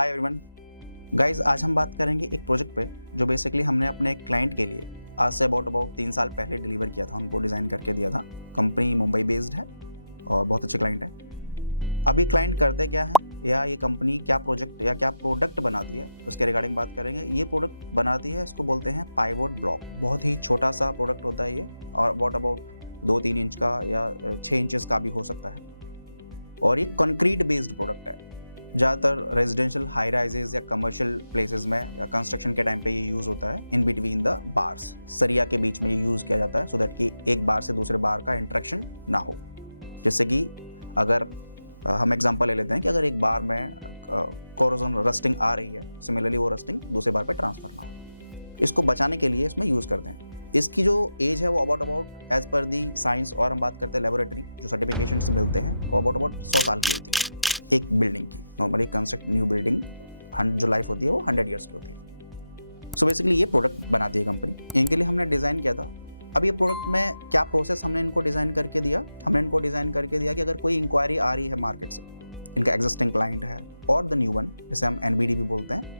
Hi everyone guys, आज हम बात करेंगे एक प्रोजेक्ट पे जो बेसिकली हमने अपने एक क्लाइंट के लिए आज से अबाउट 3 साल पहले डिलीवर किया था। उनको डिज़ाइन करके दिया था। कंपनी मुंबई बेस्ड है और बहुत अच्छी क्लाइंट है। अभी क्लाइंट करते क्या है या ये कंपनी क्या प्रोजेक्ट या क्या प्रोडक्ट बनाती है, उसके रिगार्डिंग बात करेंगे। ये प्रोडक्ट बनाती है, इसको बोलते हैं पाइवोट ब्लॉक। बहुत ही छोटा सा प्रोडक्ट होता है ये, और अबाउट 2-3 इंच का या 6 इंचेस का भी हो सकता है। और ये कंक्रीट बेस्ड प्रोडक्ट है। ज़्यादातर रेजिडेंशियल हाई राइजेस या कमर्शियल प्लेसेस में कंस्ट्रक्शन के टाइम पे ये यूज़ होता है। इन बिटवीन द बार्स, सरिया के बीच में यूज़ किया जाता है, सो दैट कि एक बार से दूसरे बार का इंटरेक्शन ना हो। जैसे कि अगर हम एग्जांपल ले लेते हैं कि अगर एक बार में रस्टिंग आ रही है, सिमिलरली वो रस्टिंग दूसरे बार पर ट्रांसफर है, इसको बचाने के लिए इसको यूज़ करते हैं। इसकी जो एज है वो about as per the science, और हम बात करते हैं लेबोरेटरी जो सर्टिफिकेट बोलते हैं, वो अबाउट 100 साल। एक building normally construct new building जो लाइफ होती है वो 100 ईयर्स की। सो बेसिकली ये प्रोडक्ट बनाती है कंपनी। इनके लिए हमने डिज़ाइन किया था। अब ये प्रोडक्ट में क्या प्रोसेस हमने इनको डिज़ाइन करके दिया, हमने इनको डिज़ाइन करके दिया कि अगर कोई इंक्वायरी आ रही है मार्केट से, इनका एग्जिस्टिंग क्लाइंट है और द न्यू वन, जिसे हम एनवीडी भी बोलते हैं,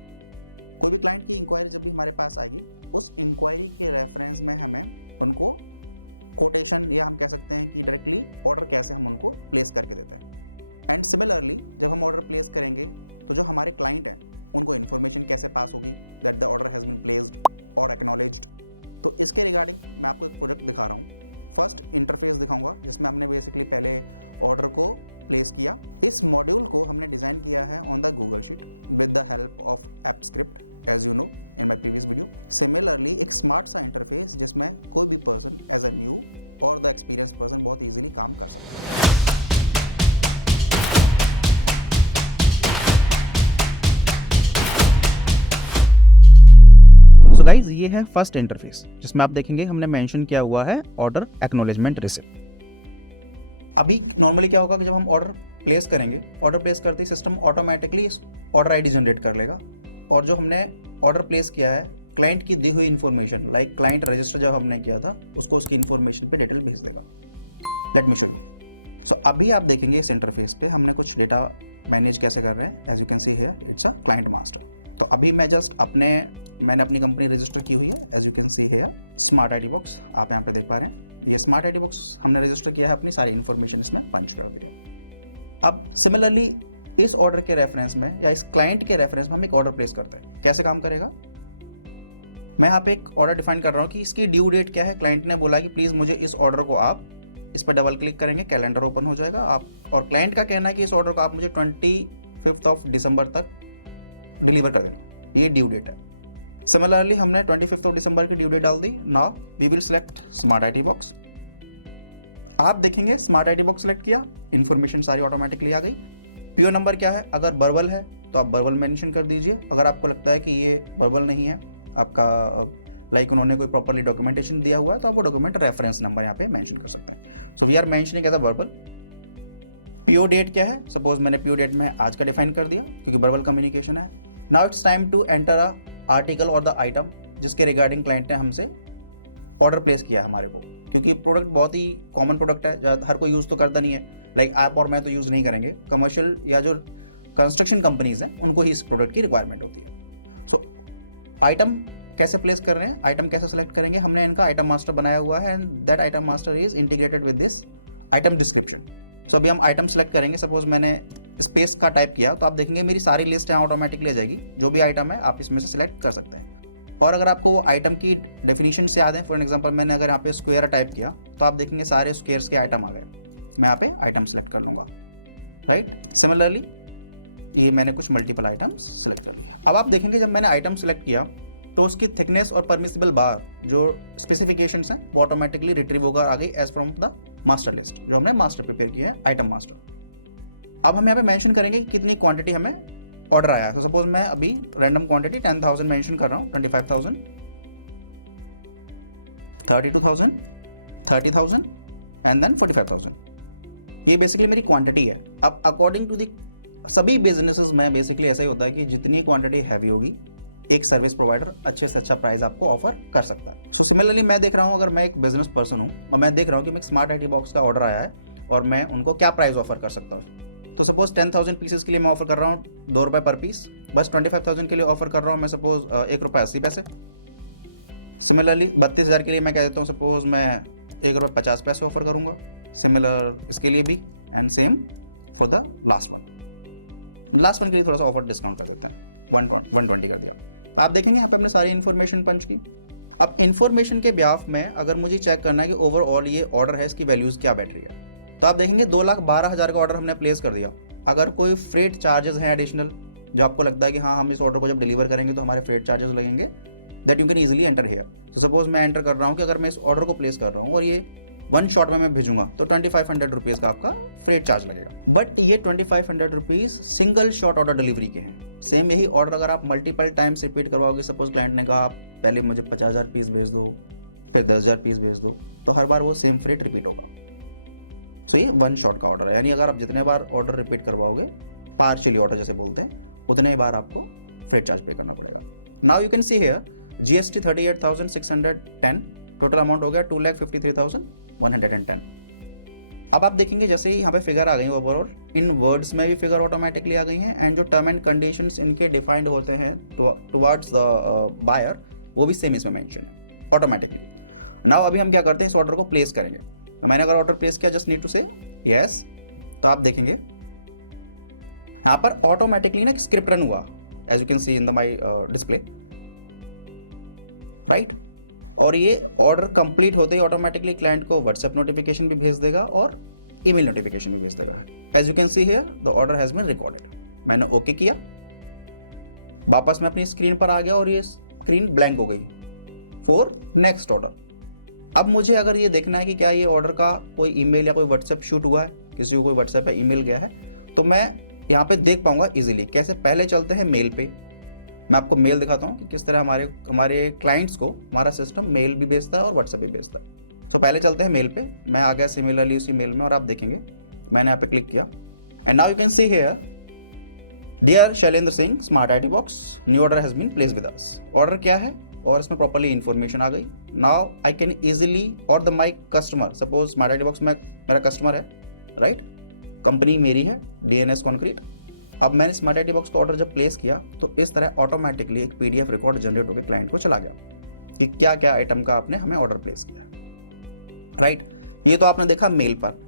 कोई भी क्लाइंट की इंक्वायरी जब भी हमारे पास आएगी, उस इंक्वायरी के रेफरेंस में हमें उनको कोटेशन या हम कह सकते हैं कि डायरेक्टली ऑर्डर कैसे हम उनको प्लेस करके देते हैं। एंड सिमिलरली जब हम ऑर्डर प्लेस करेंगे तो जो हमारे क्लाइंट हैं उनको इन्फॉर्मेशन कैसे पास होगी that the order has been placed और एक्नॉलेज्ड। तो इसके रिगार्डिंग मैं आपको एक प्रोडक्ट दिखा रहा हूँ। फर्स्ट इंटरफेस दिखाऊंगा जिसमें आपने बेसिकली पहले ऑर्डर को प्लेस किया। इस मॉड्यूल को हमने डिज़ाइन किया है on the Google sheet with the help of apps script, as you know in my previous video. Similarly एक स्मार्ट सा इंटरफेस जिसमें कोई भी पर्सन एज अ न्यू और द एक्सपीरियंस पर्सन बहुत इजीली काम कर सकता है। सो गाइज, ये है फर्स्ट इंटरफेस जिसमें आप देखेंगे हमने मेंशन किया हुआ है ऑर्डर एक्नॉलेजमेंट रिसिप्ट। अभी नॉर्मली क्या होगा कि जब हम ऑर्डर प्लेस करेंगे, ऑर्डर प्लेस करते ही system automatically order ID generate कर लेगा, और जो हमने ऑर्डर प्लेस किया है क्लाइंट की दी हुई इन्फॉर्मेशन, लाइक क्लाइंट रजिस्टर जब हमने किया था उसको उसकी इन्फॉर्मेशन पे डिटेल भेज देगा। Let me show you. So अभी आप देखेंगे इस इंटरफेस पे हमने कुछ डेटा मैनेज कैसे कर रहे हैं। As you can see here it's a client master. तो अभी मैं जस्ट मैंने अपनी कंपनी रजिस्टर की हुई है। As you can see here smart ID box, आप यहाँ पे देख पा रहे हैं। ये स्मार्ट आईडी बॉक्स हमने रजिस्टर किया है, अपनी सारी इन्फॉर्मेशन इसमें पंच कर दिया। अब सिमिलरली इस ऑर्डर के रेफरेंस में या इस क्लाइंट के रेफरेंस में हम एक ऑर्डर प्लेस करते हैं। कैसे काम करेगा, मैं यहाँ पे एक ऑर्डर डिफाइन कर रहा हूँ कि इसकी ड्यू डेट क्या है। क्लाइंट ने बोला कि प्लीज़ मुझे इस ऑर्डर को आप, इस पर डबल क्लिक करेंगे कैलेंडर ओपन हो जाएगा आप, और क्लाइंट का कहना है कि इस ऑर्डर को आप मुझे 25 ऑफ दिसंबर तक डिलीवर कर देना, ये ड्यू डेट है। सिमिलरली हमने 25 ऑफ दिसंबर की ड्यू डेट डाल दी। Now we will select smart ID box. आप देखेंगे स्मार्ट आईडी बॉक्स सेलेक्ट किया, इन्फॉर्मेशन सारी ऑटोमेटिकली आ गई। पीओ नंबर क्या है, अगर बर्बल है तो आप बर्बल मेंशन कर दीजिए। अगर आपको लगता है कि ये बर्बल नहीं है आपका, लाइक उन्होंने कोई प्रॉपर्ली डॉक्यूमेंटेशन दिया हुआ है, तो आप वो डॉक्यूमेंट रेफरेंस नंबर यहाँ पे मेंशन कर सकते हैं। So we are mentioning as a verbal. PO date क्या है, सपोज मैंने पीओ डेट में आज का डिफाइन कर दिया क्योंकि बर्बल कम्युनिकेशन है। Now it's time to enter a article और द आइटम जिसके रिगार्डिंग क्लाइंट ने हमसे ऑर्डर प्लेस किया हमारे को, क्योंकि प्रोडक्ट बहुत ही कॉमन प्रोडक्ट है, हर कोई यूज़ तो करता नहीं है। लाइक आप और मैं तो यूज़ नहीं करेंगे, कमर्शियल या जो कंस्ट्रक्शन कंपनीज हैं उनको ही इस प्रोडक्ट की रिक्वायरमेंट होती है। सो आइटम कैसे प्लेस कर रहे हैं, आइटम कैसे सेलेक्ट करेंगे, हमने इनका आइटम मास्टर बनाया हुआ है and that item master is integrated with this item description. So अभी हम आइटम सेलेक्ट करेंगे। सपोज मैंने स्पेस का टाइप किया तो आप देखेंगे मेरी सारी लिस्ट यहाँ ऑटोमेटिकली आ जाएगी। जो भी आइटम है आप इसमें से सिलेक्ट कर सकते हैं। और अगर आपको वो आइटम की डेफिनेशन से याद है, फॉर एग्जांपल मैंने अगर यहाँ पे स्क्वायर टाइप किया तो आप देखेंगे सारे स्क्वायर्स के आइटम आ गए। मैं यहाँ पे आइटम सेलेक्ट कर लूँगा, राइट। सिमिलरली ये मैंने कुछ मल्टीपल आइटम्स सेलेक्ट कर लिया। अब आप देखेंगे जब मैंने आइटम सेलेक्ट किया तो उसकी थिकनेस और परमिसिबल बार जो स्पेसिफिकेशंस हैं वो ऑटोमेटिकली रिट्रीव होकर आ गई as from the master list जो हमने मास्टर प्रिपेयर किया है, आइटम मास्टर। अब हम यहाँ पे मेंशन करेंगे कि कितनी क्वांटिटी हमें ऑर्डर आया है। तो सपोज मैं अभी रैंडम क्वांटिटी 10,000 मेंशन कर रहा हूँ, 25,000, 32,000, 30,000 एंड देन 45,000। ये बेसिकली मेरी क्वांटिटी है। अब अकॉर्डिंग टू दी सभी बिजनेसेस में बेसिकली ऐसा ही होता है कि जितनी क्वांटिटी हैवी होगी एक सर्विस प्रोवाइडर अच्छे से अच्छा प्राइस आपको ऑफर कर सकता है। सो सिमिलरली मैं देख रहा हूँ, अगर मैं एक बिजनेस पर्सन हूँ और मैं देख रहा हूँ कि मैं स्मार्ट आईडी बॉक्स का ऑर्डर आया है और मैं उनको क्या प्राइस ऑफर कर सकता हूँ, तो सपोज 10,000 पीसेस के लिए मैं ऑफर कर रहा हूँ 2 रुपये पर पीस, बस 25,000 के लिए ऑफर कर रहा हूँ मैं सपोज 1 रुपये 80 पैसे। सिमिलरली 32,000 के लिए मैं कह देता हूँ सपोज मैं 1 रुपये 50 पैसे ऑफर करूँगा, सिमिलर इसके लिए भी, and same for the last one के लिए थोड़ा सा ऑफर डिस्काउंट कर देते हैं, 120 कर दिया। आप देखेंगे यहाँ पे हमने सारी इन्फॉर्मेशन पंच की। अब इन्फॉर्मेशन के ब्याफ में अगर मुझे चेक करना है कि ओवरऑल ये ऑर्डर है, इसकी वैल्यूज़ क्या बैठ रही है, तो आप देखेंगे 2,12,000 का ऑर्डर हमने प्लेस कर दिया। अगर कोई फ्रेट चार्जेस हैं एडिशनल, जो आपको लगता है कि हाँ हम इस ऑर्डर को जब डिलीवर करेंगे तो हमारे फ्रेट चार्जेस लगेंगे, that you can easily enter here. तो सपोज मैं एंटर कर रहा हूँ कि अगर मैं इस ऑर्डर को प्लेस कर रहा हूँ और ये 1 शॉट में मैं भेजूंगा तो 2500 रुपीज़ का आपका फ्रेट चार्ज लगेगा। बट ये 2500 rupees single shot order delivery के हैं। सेम यही ऑर्डर अगर आप मल्टीपल टाइम्स रिपीट करवाओगे, सपोज क्लाइंट ने कहा आप पहले मुझे 50,000 पीस भेज दो, फिर 10,000 पीस भेज दो, तो हर बार वो सेम फ्रेट रिपीट होगा। तो ये 1 शॉट का ऑर्डर है, यानी अगर आप जितने बार ऑर्डर रिपीट करवाओगे, पार्शियली ऑर्डर जैसे बोलते हैं, उतने बार आपको फ्रेट चार्ज पे करना पड़ेगा। Now you can see here GST 38,610, total amount हो गया 2,53,110। अब आप देखेंगे जैसे ही यहाँ पे फिगर आ गई ओवरऑल, इन वर्ड्स में भी फिगर ऑटोमेटिकली आ गई हैं, एंड जो टर्म एंड कंडीशंस इनके डिफाइंड होते हैं टुवर्ड्स द बायर, वो भी सेम इसमें मेंशन है ऑटोमेटिकली। नाउ अभी हम क्या करते हैं, इस ऑर्डर को प्लेस करेंगे। तो मैंने अगर ऑर्डर प्लेस किया, just need to say yes, तो आप देखेंगे यहाँ पर ऑटोमेटिकली ना स्क्रिप्ट रन हुआ, as you can see in the my display, right. और ये ऑर्डर कंप्लीट होते ही ऑटोमेटिकली क्लाइंट को व्हाट्सएप नोटिफिकेशन भी भेज देगा और ईमेल नोटिफिकेशन भी भेज देगा। As you can see here the order has been recorded. मैंने ओके किया, वापस मैं अपनी स्क्रीन पर आ गया और ये स्क्रीन ब्लैंक हो गई फॉर नेक्स्ट ऑर्डर। अब मुझे अगर ये देखना है कि क्या ये ऑर्डर का कोई ईमेल या कोई व्हाट्सएप शूट हुआ है, किसी को कोई व्हाट्सएप या ईमेल गया है, तो मैं यहाँ पे देख पाऊंगा इजीली। कैसे? पहले चलते हैं मेल पे। मैं आपको मेल दिखाता हूँ कि किस तरह हमारे क्लाइंट्स को हमारा सिस्टम मेल भी भेजता है और व्हाट्सएप भी भेजता है। सो पहले चलते हैं मेल पे। मैं आ गया सिमिलरली उसी मेल में, और आप देखेंगे मैंने यहाँ पे क्लिक किया, and now you can see here dear Shailendra Singh smart IT box, new order has been placed with us. Order क्या है और इसमें प्रॉपर्ली इन्फॉर्मेशन आ गई। नाउ आई कैन इजीली, और the my customer, suppose smart IT box में मेरा customer है, राइट, कंपनी मेरी है DNS कॉन्क्रीट। अब मैंने स्मार्ट IT बॉक्स का ऑर्डर जब प्लेस किया तो इस तरह ऑटोमेटिकली एक PDF रिकॉर्ड जनरेट होकर क्लाइंट को चला गया कि क्या क्या आइटम का आपने हमें ऑर्डर प्लेस किया, राइट। ये तो आपने देखा मेल पर।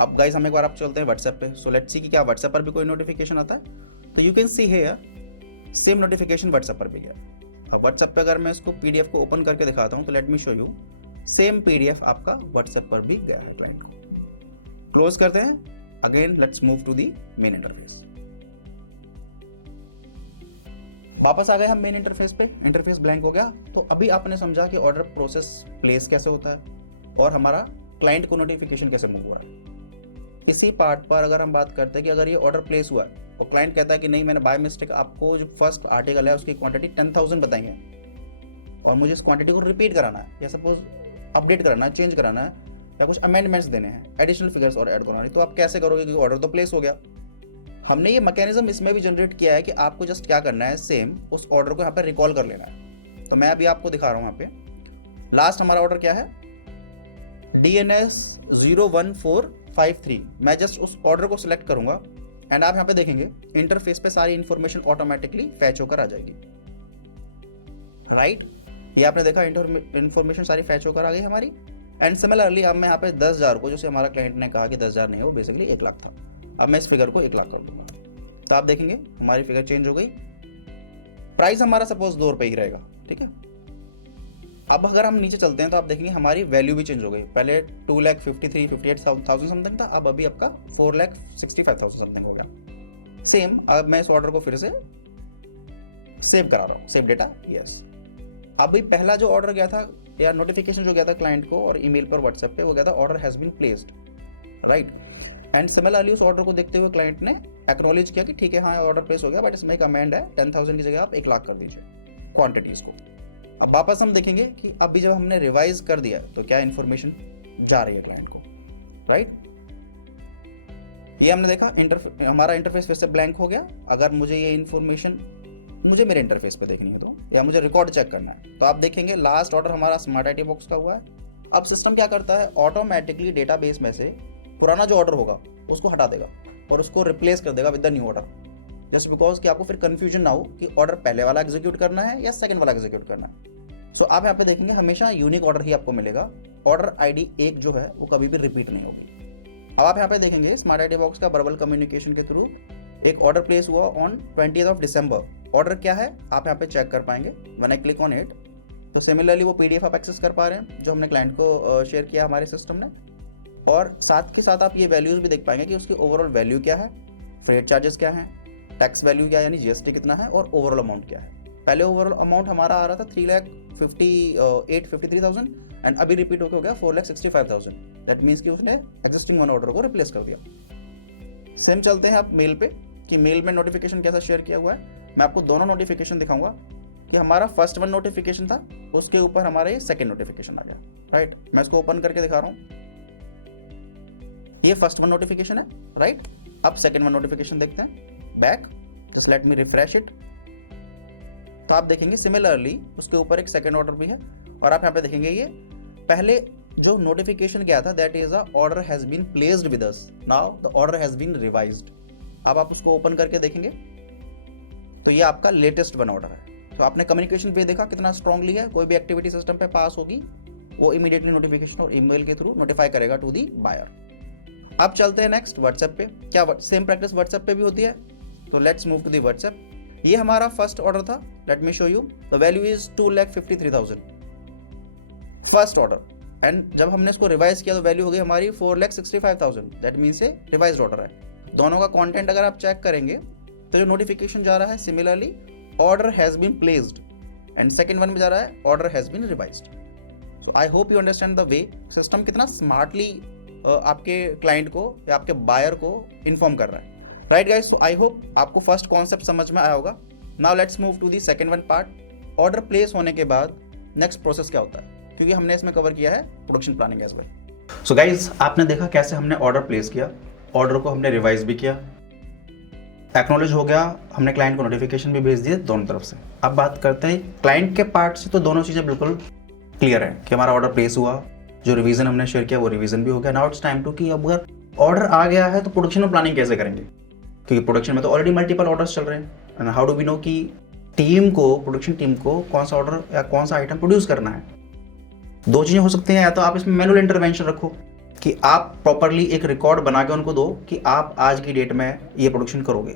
अब गाइस हम एक बार आप चलते हैं व्हाट्सएप पे। सो लेट्स सी कि क्या व्हाट्सएप पर भी कोई नोटिफिकेशन आता है। तो you can see here same notification WhatsApp पर भी गया। अब व्हाट्सएप पे अगर मैं इसको PDF को ओपन करके दिखाता हूँ तो let me show you, same PDF आपका व्हाट्सएप पर भी गया है क्लाइंट को। क्लोज करते हैं। Again let's move to the main interface. वापस आ गए हम मेन इंटरफेस पे। इंटरफेस ब्लैंक हो गया। तो अभी आपने समझा कि ऑर्डर प्रोसेस प्लेस कैसे होता है और हमारा क्लाइंट को नोटिफिकेशन कैसे मूव हुआ है। इसी पार्ट पर अगर हम बात करते हैं कि अगर ये ऑर्डर प्लेस हुआ है और क्लाइंट कहता है कि नहीं, मैंने बाय मिस्टेक आपको जो फर्स्ट आर्टिकल है उसकी क्वांटिटी 10,000 बताई है और मुझे इस क्वांटिटी को रिपीट कराना है, या सपोज अपडेट कराना है, चेंज कराना है, या कुछ अमेंडमेंट्स देने हैं, एडिशनल फिगर्स और ऐड कराना है, तो आप कैसे करोगे? क्योंकि ऑर्डर तो प्लेस हो गया। हमने ये मैकेनिज्म इसमें भी जनरेट किया है कि आपको जस्ट क्या करना है, सेम उस ऑर्डर को यहाँ पर रिकॉल कर लेना है। तो मैं अभी आपको दिखा रहा हूँ। यहाँ पे लास्ट हमारा ऑर्डर क्या है, DNS 01453। मैं जस्ट उस ऑर्डर को सिलेक्ट करूंगा एंड आप यहाँ पे देखेंगे इंटरफेस पे सारी इंफॉर्मेशन ऑटोमेटिकली फैच होकर आ जाएगी, राइट। ये आपने देखा इंफॉर्मेशन सारी फैच होकर आ गई हमारी। एंड सिमिलरली अब मैं यहाँ पे 10,000 को, जैसे हमारा क्लाइंट ने कहा कि 10,000 नहीं है, वो बेसिकली 1 लाख था, अब मैं इस फिगर को 1 लाख कर दूंगा। तो आप देखेंगे हमारी फिगर चेंज हो गई। प्राइस हमारा सपोज 2 रुपये ही रहेगा, ठीक है। अब अगर हम नीचे चलते हैं तो आप देखेंगे हमारी वैल्यू भी चेंज हो गई। पहले 2,53,58,000 समथिंग था, अब अभी आपका 4,65,000 समथिंग हो गया। सेम अब मैं इस ऑर्डर को फिर से सेव करा रहा हूँ, सेव डेटा, यस। अभी पहला जो ऑर्डर गया था या नोटिफिकेशन जो गया था क्लाइंट को और ईमेल पर व्हाट्सएप पे, वो गया था order has been placed, right. And similarly उस ऑर्डर को देखते हुए क्लाइंट ने एक्नॉलेज किया कि ठीक है, हाँ ऑर्डर प्लेस हो गया, बट इसमें एक अमेंड है, 10,000 की जगह आप 1 लाख कर दीजिए क्वांटिटीज को। अब वापस हम देखेंगे कि अभी जब हमने रिवाइज कर दिया तो क्या इन्फॉर्मेशन जा रही है क्लाइंट को, राइट। ये हमने देखा हमारा इंटरफेस फिर से ब्लैंक हो गया। अगर मुझे ये इन्फॉर्मेशन मुझे मेरे इंटरफेस पे देखनी है तो, या मुझे रिकॉर्ड चेक करना है, तो आप देखेंगे लास्ट ऑर्डर हमारा स्मार्ट IT बॉक्स का हुआ है। अब सिस्टम क्या करता है, ऑटोमेटिकली डेटाबेस में से पुराना जो ऑर्डर होगा उसको हटा देगा और उसको रिप्लेस कर देगा with the new order, just because कि आपको फिर कंफ्यूजन ना हो कि ऑर्डर पहले वाला एग्जीक्यूट करना है या सेकंड वाला एग्जीक्यूट करना है। सो आप यहाँ पे देखेंगे हमेशा यूनिक ऑर्डर ही आपको मिलेगा, ऑर्डर आईडी एक जो है वो कभी भी रिपीट नहीं होगी। अब आप यहाँ पे देखेंगे स्मार्ट आईडी बॉक्स का वर्बल कम्युनिकेशन के थ्रू एक ऑर्डर प्लेस हुआ on 20th of December। Order क्या है आप यहाँ पे चेक कर पाएंगे when I click on it. तो सिमिलरली वो PDF आप एक्सेस कर पा रहे हैं जो हमने क्लाइंट को शेयर किया हमारे सिस्टम ने, और साथ के साथ आप ये वैल्यूज भी देख पाएंगे कि उसकी ओवरऑल वैल्यू क्या है, फ्रेट चार्जेस क्या है, टैक्स वैल्यू क्या है यानी GST कितना है, और ओवरऑल अमाउंट क्या है। पहले ओवरऑल अमाउंट हमारा आ रहा था 3,53,000 एंड अभी रिपीट होकर हो गया 4,65,000। दैट मीन्स कि उसने एग्जिस्टिंग वन ऑर्डर को रिप्लेस कर दिया। सेम चलते हैं आप मेल पे कि मेल में नोटिफिकेशन कैसा शेयर किया हुआ है। मैं आपको दोनों नोटिफिकेशन दिखाऊंगा कि हमारा फर्स्ट वन नोटिफिकेशन था, उसके ऊपर हमारा ये सेकंड नोटिफिकेशन आ गया, राइट। मैं इसको ओपन करके दिखा रहा हूँ, ये फर्स्ट वन नोटिफिकेशन है, राइट। अब सेकंड वन नोटिफिकेशन देखते हैं, back, just let me refresh it. तो आप देखेंगे सिमिलरली उसके ऊपर एक सेकंड ऑर्डर भी है, और आप यहाँ पे देखेंगे ये पहले जो नोटिफिकेशन गया था that is a order has been placed with us, now the order has been revised. अब आप उसको ओपन करके देखेंगे तो ये आपका लेटेस्ट वन ऑर्डर है। तो आपने कम्युनिकेशन पे देखा कितना स्ट्रांगली है, कोई भी एक्टिविटी सिस्टम पे पास होगी वो इमीडिएटली नोटिफिकेशन और ईमेल के थ्रू नोटिफाई करेगा टू दी बायर। अब चलते हैं नेक्स्ट व्हाट्सएप पे। क्या सेम प्रैक्टिस व्हाट्सएप पे भी होती है? तो let's move to the WhatsApp. ये हमारा फर्स्ट ऑर्डर था, let me show you, the value is 2,53,000 first order, and जब हमने इसको रिवाइज किया तो वैल्यू हो गई हमारी 4,65,000। दैट मीन्स ये रिवाइज ऑर्डर है। दोनों का कंटेंट अगर आप चेक करेंगे तो जो नोटिफिकेशन जा रहा है similarly order has been placed, and second one में जा रहा है order has been revised. So I hope you understand the way system कितना स्मार्टली आपके क्लाइंट को या आपके बायर को इन्फॉर्म कर रहा है, right guys. So I hope आपको फर्स्ट कॉन्सेप्ट समझ में आया होगा। Now let's move to the second one part. Order place होने के बाद नेक्स्ट प्रोसेस क्या होता है, क्योंकि हमने इसमें कवर किया है production planning as well. So guys आपने देखा कैसे हमने ऑर्डर प्लेस किया, ऑर्डर को हमने रिवाइज भी किया, एक्नॉलेज हो गया, हमने क्लाइंट को नोटिफिकेशन भी भेज दिए दोनों तरफ से। अब बात करते हैं क्लाइंट के पार्ट से, तो दोनों चीज़ें बिल्कुल क्लियर है कि हमारा ऑर्डर प्लेस हुआ, जो रिवीजन हमने शेयर किया वो रिवीजन भी हो गया। नाउ इट्स टाइम टू कि अब अगर ऑर्डर आ गया है तो प्रोडक्शन में प्लानिंग कैसे करेंगे, क्योंकि प्रोडक्शन में तो ऑलरेडी मल्टीपल ऑर्डर्स चल रहे हैं, and how do we know कि प्रोडक्शन टीम को कौन सा ऑर्डर या कौन सा आइटम प्रोड्यूस करना है। दो चीज़ें हो सकती हैं, या तो आप इसमें मैनुअल इंटरवेंशन रखो कि आप प्रॉपरली एक रिकॉर्ड बना के उनको दो कि आप आज की डेट में ये प्रोडक्शन करोगे,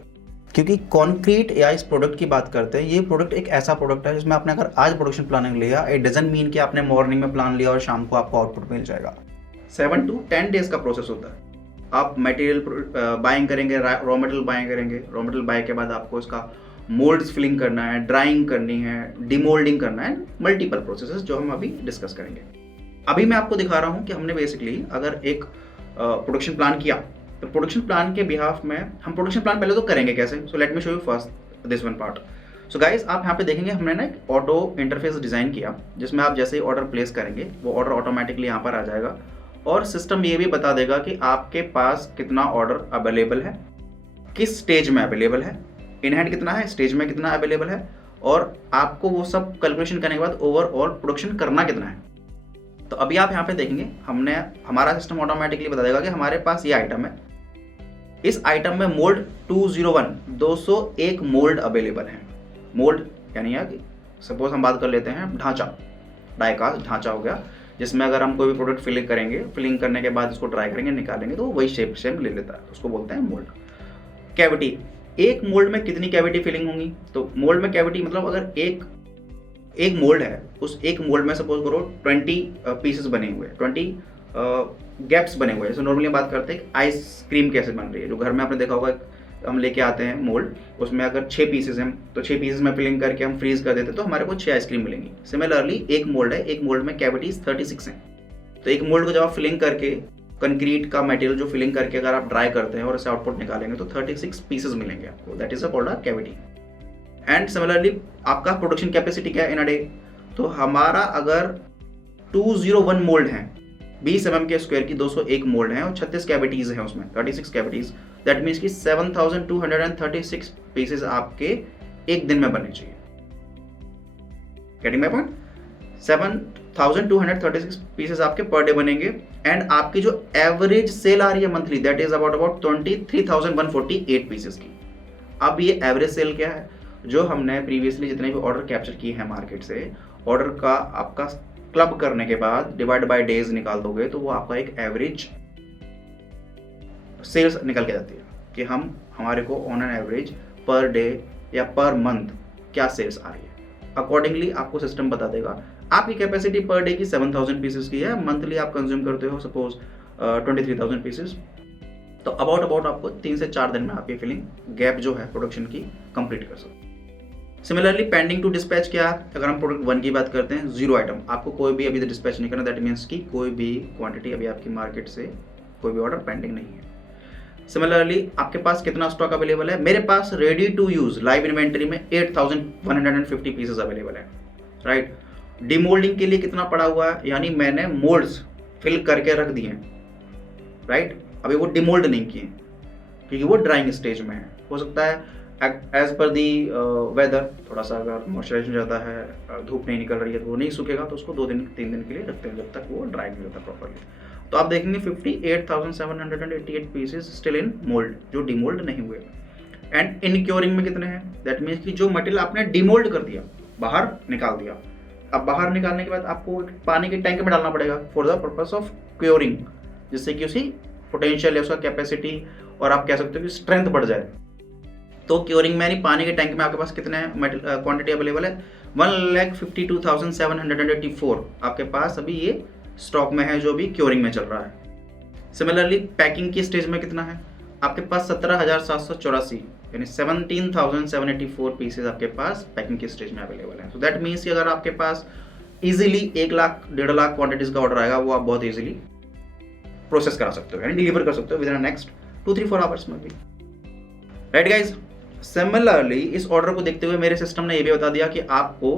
क्योंकि कॉन्क्रीट या इस प्रोडक्ट की बात करते हैं, ये प्रोडक्ट एक ऐसा प्रोडक्ट है जिसमें आपने अगर आज प्रोडक्शन प्लानिंग लिया, इट डजंट मीन कि आपने मॉर्निंग में प्लान लिया और शाम को आपको आउटपुट मिल जाएगा। 7 to 10 डेज का प्रोसेस होता है। आप मटेरियल बाइंग करेंगे, रॉ मटेरियल बाइंग करेंगे, रॉ मटेरियल बाय के बाद आपको इसका मोल्ड्स फिलिंग करना है, ड्राइंग करनी है, डिमोल्डिंग करना है, मल्टीपल प्रोसेसेस जो हम अभी डिस्कस करेंगे। अभी मैं आपको दिखा रहा हूँ कि हमने बेसिकली अगर एक प्रोडक्शन प्लान किया तो प्रोडक्शन प्लान के बिहाफ में हम प्रोडक्शन प्लान पहले तो करेंगे कैसे। So let me show you first this one part. So guys आप यहाँ पे देखेंगे हमने ना एक ऑटो इंटरफेस डिजाइन किया जिसमें आप जैसे ही ऑर्डर प्लेस करेंगे वो ऑर्डर ऑटोमेटिकली यहाँ पर आ जाएगा, और सिस्टम ये भी बता देगा कि आपके पास कितना ऑर्डर अवेलेबल है, किस स्टेज में अवेलेबल है, इन हैंड कितना है, स्टेज में कितना अवेलेबल है, और आपको वो सब कैलकुलेशन करने के बाद ओवरऑल प्रोडक्शन करना कितना है। तो अभी आप यहाँ पे देखेंगे हमारा सिस्टम ऑटोमेटिकली बता देगा कि हमारे पास ये आइटम है, इस आइटम में मोल्ड 201 मोल्ड अवेलेबल है। मोल्ड यानी कि सपोज हम बात कर लेते हैं ढांचा, डाई कास्ट ढांचा हो गया, जिसमें अगर हम कोई भी प्रोडक्ट फिलिंग करेंगे, फिलिंग करने के बाद उसको ट्राई करेंगे, निकालेंगे तो वही शेप ले लेता है, उसको बोलते हैं मोल्ड। कैविटी, एक मोल्ड में कितनी कैविटी फिलिंग होंगी, तो मोल्ड में कैविटी मतलब अगर एक मोल्ड है, उस एक मोल्ड में सपोज करो 20 पीसेस बने हुए, 20 गैप्स बने हुए हैं। जैसे नॉर्मली बात करते हैं आइसक्रीम कैसे बन रही है, जो घर में आपने देखा होगा हम लेके आते हैं मोल्ड, उसमें अगर 6 पीसेस हैं तो 6 पीसेस में फिलिंग करके हम फ्रीज कर देते तो हमारे को 6 आइसक्रीम मिलेंगी। सिमिलरली एक मोल्ड है, एक मोल्ड में कैविटीज 36 हैं, तो एक मोल्ड को जब आप फिलिंग करके कंक्रीट का मटेरियल जो फिलिंग करके अगर आप ड्राई करते हैं और इसे आउटपुट निकालेंगे तो 36 पीसेस मिलेंगे आपको, that is called a cavity. And similarly आपका प्रोडक्शन कैपेसिटी क्या है इन अ डे, तो हमारा अगर 201 मोल्ड है, 20 mm के स्क्वायर की 201 मोल्ड है और 36 कैविटीज हैं उसमें, 36 कैविटीज, दैट मीन्स कि 7236 पीसेस आपके एक दिन में बनने चाहिए। Getting my point? 1236 पीसेस आपके पर डे बनेंगे एंड आपकी जो एवरेज सेल आ रही है monthly that is about 23,148 pieces की। अब ये एवरेज सेल क्या है, जो हमने प्रीवियसली जितने भी ऑर्डर कैप्चर किए हैं मार्केट से, ऑर्डर का आपका क्लब करने के बाद डिवाइड बाय डेज निकाल दोगे तो वो आपका एक एवरेज सेल्स निकल के जाती है कि हमारे को on an average per day या पर मंथ क्या सेल्स आ रही है। अकॉर्डिंगली आपको सिस्टम बता देगा। आपकी कैपेसिटी पर डे की 7,000 पीसेस की है, मंथली आप कंज्यूम करते हो सपोज 23,000 पीसेस, तो अबाउट आपको 3 से 4 दिन में आप ये फिलिंग गैप जो है प्रोडक्शन की कंप्लीट कर सकते हो। सिमिलरली पेंडिंग टू डिस्पैच क्या है, अगर हम प्रोडक्ट 1 की बात करते हैं, 0 आइटम, आपको कोई भी अभी डिस्पैच नहीं करना, दैट मीन्स की कोई भी क्वांटिटी अभी आपकी मार्केट से कोई भी ऑर्डर पेंडिंग नहीं है। सिमिलरली आपके पास कितना स्टॉक अवेलेबल है, मेरे पास ready to use live inventory में 8,150 पीसेस अवेलेबल है, राइट। डिमोल्डिंग के लिए कितना पड़ा हुआ है, यानी मैंने मोल्ड्स फिल करके रख दिए हैं, राइट। अभी वो डिमोल्ड नहीं किए क्योंकि वो ड्राइंग स्टेज में है। हो सकता है एज पर दी वेदर थोड़ा सा अगर मॉइस्चराइजेशन ज़्यादा है, धूप नहीं निकल रही है तो वो नहीं सूखेगा, तो उसको 2-3 दिन के लिए रखते हैं जब तक वो ड्राई नहीं होता प्रॉपरली। तो आप देखेंगे 58,788 पीसेस स्टिल इन मोल्ड, जो डिमोल्ड नहीं हुए। एंड इन क्योरिंग में कितने हैं, दैट मीन्स कि जो मटेरियल आपने डिमोल्ड कर दिया, बाहर निकाल दिया, अब बाहर निकालने के बाद आपको पानी के टैंक में डालना पड़ेगा for the purpose of curing, जिससे कि उसी पोटेंशियल या उसका कैपेसिटी और आप कह सकते हो कि स्ट्रेंथ बढ़ जाए। तो क्योरिंग में यानी पानी के टैंक में आपके पास कितने क्वांटिटी अवेलेबल है, 1,52,784 आपके पास अभी ये स्टॉक में है जो भी क्योरिंग में चल रहा है। सिमिलरली पैकिंग की स्टेज में कितना है, आपके पास 17,784 यानी 17,784 पीसेज आपके पास पैकिंग की स्टेज में अवेलेबल है। तो दैट मीन्स कि अगर आपके पास इजीली 1 लाख 1.5 लाख क्वांटिटीज का ऑर्डर आएगा, वो आप बहुत इजीली प्रोसेस करा सकते हो यानी डिलीवर कर सकते हो विद इन नेक्स्ट 2-3-4 आवर्स में भी, राइट गाइज। सिमिलरली इस ऑर्डर को देखते हुए मेरे सिस्टम ने ये भी बता दिया कि आपको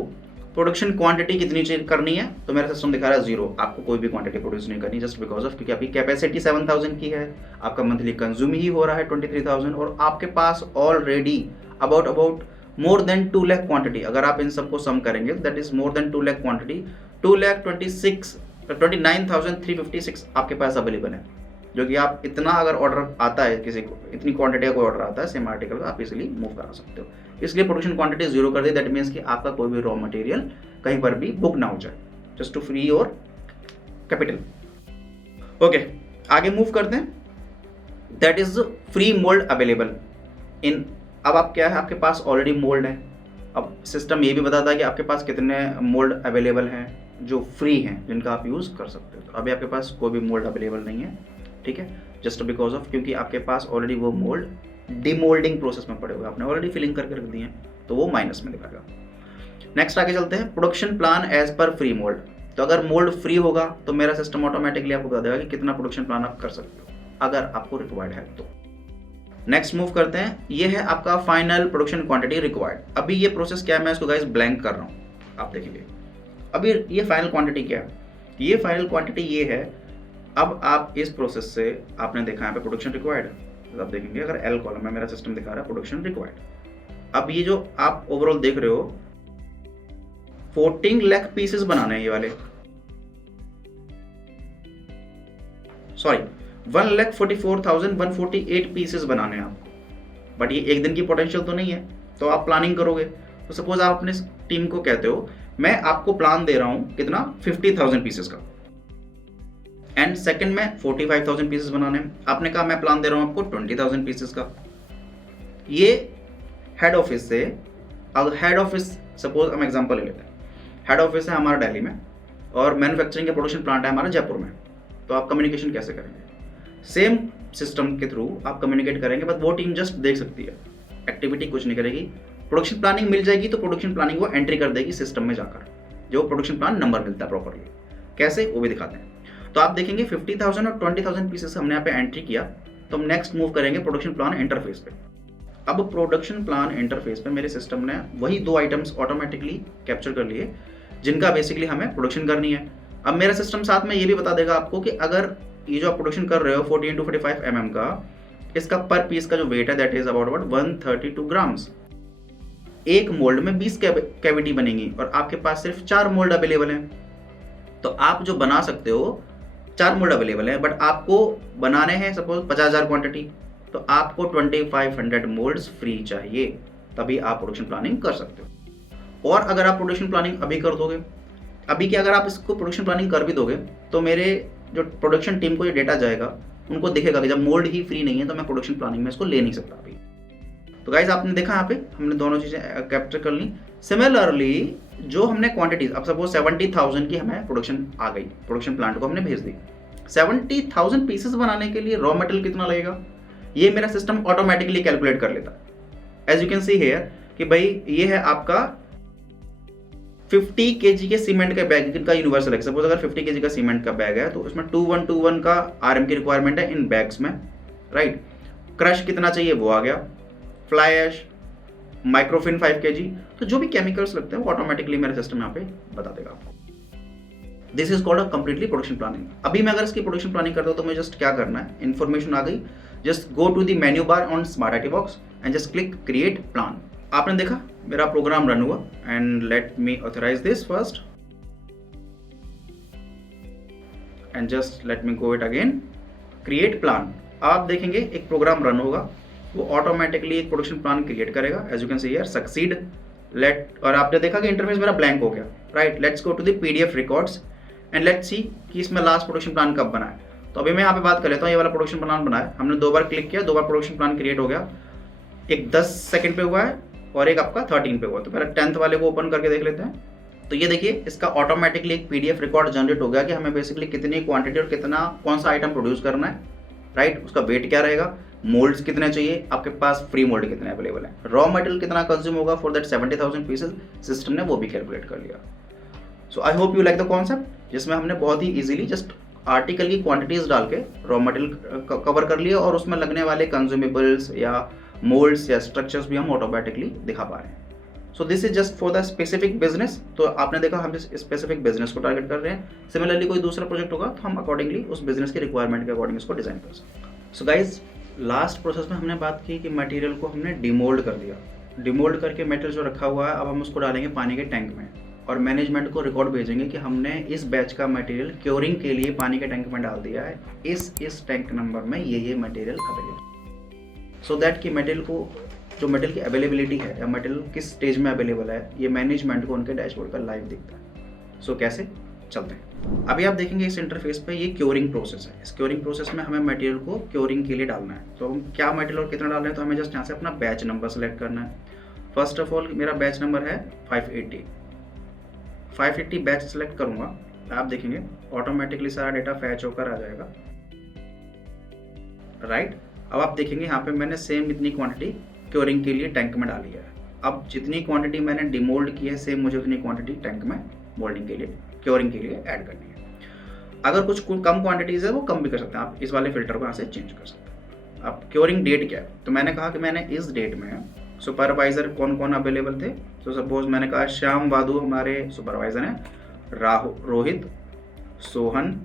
प्रोडक्शन क्वांटिटी कितनी करनी है, तो मेरा सिस्टम दिखा रहा है 0, आपको कोई भी क्वांटिटी प्रोड्यूस नहीं करनी, जस्ट बिकॉज ऑफ क्योंकि आपकी कैपेसिटी 7,000 की है, आपका मंथली कंज्यूम ही हो रहा है 23,000 और आपके पास already about more than 2 lakh quantity, अगर आप इन सबको सम करेंगे that is more than 2 lakh quantity, 2,29,356 आपके पास अवेलेबल है, जो कि आप इतना अगर ऑर्डर आता है किसी को, इतनी क्वांटिटी का कोई ऑर्डर आता है सेम आर्टिकल का, आप इजीली मूव करा सकते हो। इसलिए प्रोडक्शन क्वांटिटी 0 कर दी, दैट मीन्स कि आपका कोई भी रॉ मटेरियल कहीं पर भी बुक ना हो जाए, just to free your capital. Okay, आगे मूव करते हैं, that is free mould available in. अब आप क्या है, आपके पास ऑलरेडी मोल्ड है, अब सिस्टम ये भी बताता है कि आपके पास कितने मोल्ड अवेलेबल हैं जो फ्री हैं जिनका आप यूज़ कर सकते हो। तो अभी आपके पास कोई भी मोल्ड अवेलेबल नहीं है, ठीक है, जस्ट बिकॉज ऑफ क्योंकि आपके पास ऑलरेडी वो मोल्ड डिमोल्डिंग प्रोसेस में पड़े हुए, आपने ऑलरेडी फिलिंग करके रख दिए हैं, तो वो माइनस में दिखाएगा। नेक्स्ट आगे चलते हैं, प्रोडक्शन प्लान एज पर फ्री मोल्ड। तो अगर मोल्ड फ्री होगा तो मेरा सिस्टम ऑटोमेटिकली आपको बता देगा कि कितना प्रोडक्शन प्लान आप कर सकते हो अगर आपको रिक्वायर्ड है तो। नेक्स्ट मूव करते हैं, ये है आपका फाइनल प्रोडक्शन क्वांटिटी रिक्वायर्ड। अभी ये प्रोसेस क्या है, मैं इसको गाइस ब्लैंक कर रहा हूँ, आप देखेंगे। अभी ये फाइनल क्वांटिटी क्या है, ये फाइनल क्वांटिटी ये है। अब आप इस प्रोसेस से आपने देखा यहाँ पे प्रोडक्शन रिक्वायर्ड है, तो आप देखेंगे अगर एल कॉलम में मेरा सिस्टम दिखा रहा है प्रोडक्शन रिक्वायर्ड। अब ये जो आप ओवरऑल देख रहे हो 14 लाख पीसेस बनाने हैं, ये वाले 1,44,148 पीसेस बनाने हैं आपको, बट ये एक दिन की पोटेंशियल तो नहीं है, तो आप प्लानिंग करोगे। तो सपोज आप अपने टीम को कहते हो मैं आपको प्लान दे रहा हूं कितना 50,000 पीसेस का, एंड सेकंड में 45,000 पीसेस बनाने हैं, आपने कहा मैं प्लान दे रहा हूं आपको 20,000 पीसेस का। ये हेड ऑफिस से, अगर हेड ऑफिस सपोज हम एग्जांपल ले लेते हैं, हेड ऑफिस है हमारा दिल्ली में और मैन्युफैक्चरिंग का प्रोडक्शन प्लांट है हमारा जयपुर में, तो आप कम्युनिकेशन कैसे करेंगे? सेम सिस्टम के थ्रू आप कम्युनिकेट करेंगे, बट वो टीम जस्ट देख सकती है, एक्टिविटी कुछ नहीं करेगी। प्रोडक्शन प्लानिंग मिल जाएगी तो प्रोडक्शन प्लानिंग वो एंट्री कर देगी सिस्टम में जाकर, जो प्रोडक्शन प्लान नंबर मिलता है प्रॉपरली, कैसे वो भी दिखाते हैं। तो आप देखेंगे 50,000 और 20,000 पीसेस हमने यहाँ पे एंट्री किया, तो हम नेक्स्ट मूव करेंगे प्रोडक्शन प्लान इंटरफेस पे। अब प्रोडक्शन प्लान इंटरफेस पे मेरे सिस्टम ने वही 2 आइटम्स ऑटोमेटिकली कैप्चर कर लिए जिनका बेसिकली हमें प्रोडक्शन करनी है। अब मेरा सिस्टम साथ में ये भी बता देगा आपको कि अगर ये जो आप प्रोडक्शन कर रहे हो 40 × 45 mm का, इसका पर पीस का जो वेट है दैट इज अबाउट 132 ग्राम्स। एक मोल्ड में 20 कैविटी बनेगी और आपके पास सिर्फ 4 मोल्ड अवेलेबल हैं, तो आप जो बना सकते हो, 4 मोल्ड अवेलेबल है, बट आपको बनाने हैं सपोज 50,000 क्वांटिटी, तो आपको 2500 मोल्ड्स फ्री चाहिए, तभी आप प्रोडक्शन प्लानिंग कर सकते हो। और अगर आप प्रोडक्शन प्लानिंग अभी कर दोगे, अभी क्या, अगर आप इसको प्रोडक्शन प्लानिंग कर भी दोगे तो मेरे जो प्रोडक्शन टीम को ये डेटा जाएगा उनको दिखेगा कि जब मोल्ड ही फ्री नहीं है तो मैं प्रोडक्शन प्लानिंग में इसको ले नहीं सकता अभी। तो गाइस आपने देखा यहाँ पे हमने दोनों चीज़ें कैप्चर कर ली। सिमिलरली जो हमने क्वांटिटीज, अब सपोज 70,000 की हमें प्रोडक्शन आ गई, प्रोडक्शन प्लांट को हमने भेज दी। 70,000 पीसेस बनाने के लिए रॉ मटेरियल कितना लगेगा, ये मेरा सिस्टम ऑटोमेटिकली कैलकुलेट कर लेता है। As you can see here कि भाई ये है आपका 50 kg के सीमेंट का बैग का यूनिवर्सल है। सपोज अगर 50 kg का सीमेंट का बैग है तो उसमें 2121 का आरएम की रिक्वायरमेंट है इन बैग्स में, राइट। क्रश कितना चाहिए वो आ गया, फ्लाई ऐश, माइक्रोफिन 5 kg, तो जो भी केमिकल्स लगते हैं वो ऑटोमेटिकली मेरा सिस्टम यहाँ पे बता देगा आपको। This is called a completely production planning. अभी मैं अगर इसकी प्रोडक्शन प्लानिंग करता हूँ तो मुझे जस्ट क्या करना है, इन्फॉर्मेशन आ गई, just go to the menu bar on smart IT box and just click create plan. आपने देखा मेरा प्रोग्राम रन हुआ and let me authorise this first and just let me go it again, create plan. आप देखेंगे एक program run होगा, वो automatically एक प्रोडक्शन प्लान क्रिएट करेगा। As you can see here succeed late, और आपने देखा कि इंटरफेस मेरा ब्लैंक हो गया, right. Let's go to the PDF records and let's see कि इसमें लास्ट प्रोडक्शन प्लान कब बना है। तो अभी मैं यहाँ पे बात कर लेता हूँ, ये वाला प्रोडक्शन प्लान बना है, हमने 2 बार क्लिक किया, 2 बार प्रोडक्शन प्लान क्रिएट हो गया, एक 10 सेकंड पे हुआ है और एक आपका 13 पे हुआ। तो पहले 10th वाले को ओपन करके देख लेते हैं। तो ये देखिए इसका ऑटोमेटिकली एक पीडीएफ रिकॉर्ड जनरेट हो गया कि हमें बेसिकली कितनी क्वांटिटी और कितना कौन सा आइटम प्रोड्यूस करना है, राइट। उसका वेट क्या रहेगा, मोल्ड्स कितने चाहिए, आपके पास फ्री मोल्ड कितने अवेलेबल है, रॉ मटेरियल कितना कंज्यूम होगा फॉर दैट 70,000 पीसेस, सिस्टम ने वो भी कैलकुलेट कर लिया। So I hope you like the concept, जिसमें हमने बहुत ही इजीली जस्ट आर्टिकल की क्वांटिटीज डाल के रॉ मटेरियल कवर कर लिया और उसमें लगने वाले कंज्यूमेबल्स या मोल्ड्स या स्ट्रक्चर्स भी हम ऑटोमेटिकली दिखा पा रहे हैं। So this is just for the specific business. तो आपने देखा हम इस स्पेसिफिक बिजनेस को टारगेट कर रहे हैं। सिमिलरली कोई दूसरा प्रोजेक्ट होगा तो हम अकॉर्डिंगली उस बिजनेस की रिक्वायरमेंट के अकॉर्डिंग इसको डिजाइन कर सकते हैं। सो गाइज लास्ट प्रोसेस में हमने बात की कि मटेरियल को हमने डिमोल्ड कर दिया, डिमोल्ड करके मटेरियल जो रखा हुआ है अब हम उसको डालेंगे पानी के टैंक में और मैनेजमेंट को रिकॉर्ड भेजेंगे कि हमने इस बैच का मटेरियल क्योरिंग के लिए पानी के टैंक में डाल दिया है, इस टैंक नंबर में ये मटेरियल अवेलेबल, सो दैट कि मटेरियल को जो मटेरियल की अवेलेबिलिटी है या मटेरियल किस स्टेज में अवेलेबल है ये मैनेजमेंट को उनके डैशबोर्ड पर लाइव दिखता है। सो कैसे चलते हैं, अभी आप देखेंगे इस इंटरफेस पे ये क्योरिंग प्रोसेस है। इस क्योरिंग प्रोसेस में हमें मटेरियल को क्योरिंग के लिए डालना है। तो हम क्या मटेरियल और कितना डाल रहे हैं, तो हमें जस्ट यहाँ से अपना बैच नंबर सेलेक्ट करना है। फर्स्ट ऑफ ऑल मेरा बैच नंबर है 580 बैच सेलेक्ट करूंगा, आप देखेंगे ऑटोमेटिकली सारा डेटा फैच होकर आ जाएगा, राइट। अब आप देखेंगे यहाँ पे मैंने सेम इतनी क्वांटिटी क्योरिंग के लिए टैंक में डाली है। अब जितनी क्वांटिटी मैंने डिमोल्ड की है सेम मुझे उतनी क्वांटिटी टैंक में मोल्डिंग के लिए क्योरिंग के लिए ऐड करनी है। अगर कुछ कम क्वांटिटीज है वो कम भी कर सकते हैं, आप इस वाले फिल्टर को यहाँ से चेंज कर सकते हैं। अब क्योरिंग डेट क्या है, तो मैंने कहा कि मैंने इस डेट में सुपरवाइजर कौन कौन अवेलेबल थे। तो सपोज मैंने कहा श्याम वादू हमारे सुपरवाइजर हैं, रोहित, सोहन,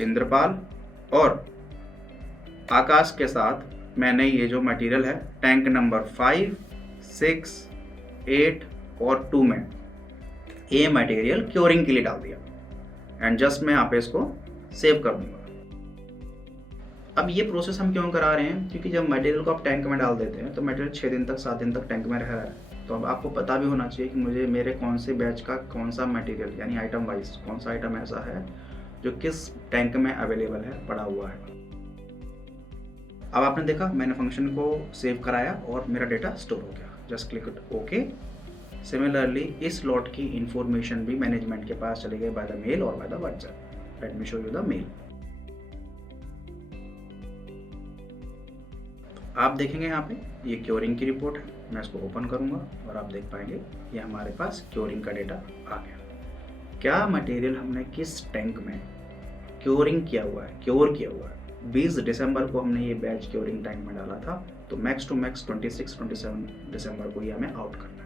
इंद्रपाल और आकाश के साथ मैंने ये जो मटेरियल है टैंक नंबर 5, 6, 8 और 2 में ये मटेरियल क्योरिंग के लिए डाल दिया एंड जस्ट मैं यहाँ पे इसको सेव कर दूंगा। अब ये प्रोसेस हम क्यों करा रहे हैं, क्योंकि जब मटेरियल को आप टैंक में डाल देते हैं तो मटेरियल 6 दिन तक 7 दिन तक टैंक में रह रहा है। तो अब आपको पता भी होना चाहिए कि मुझे मेरे कौन से बैच का कौन सा मटेरियल यानी आइटम वाइज कौन सा आइटम ऐसा है जो किस टैंक में अवेलेबल है, पड़ा हुआ है। अब आपने देखा मैंने फंक्शन को सेव कराया और मेरा डेटा स्टोर हो गया, जस्ट क्लिक ओके। सिमिलरली इस लॉट की इंफॉर्मेशन भी मैनेजमेंट के पास चले गए बाय द मेल और by the WhatsApp. Let me show you the mail. आप देखेंगे यहाँ पे ये क्योरिंग की रिपोर्ट है, मैं इसको ओपन करूंगा और आप देख पाएंगे ये हमारे पास क्योरिंग का डेटा आ गया। क्या मटेरियल हमने किस टैंक में क्योरिंग किया हुआ है, क्योर किया हुआ है। 20 दिसंबर को हमने ये बैच क्योरिंग टैंक में डाला था, तो मैक्स टू मैक्स 26-27 दिसंबर को ये हमें आउट करना है।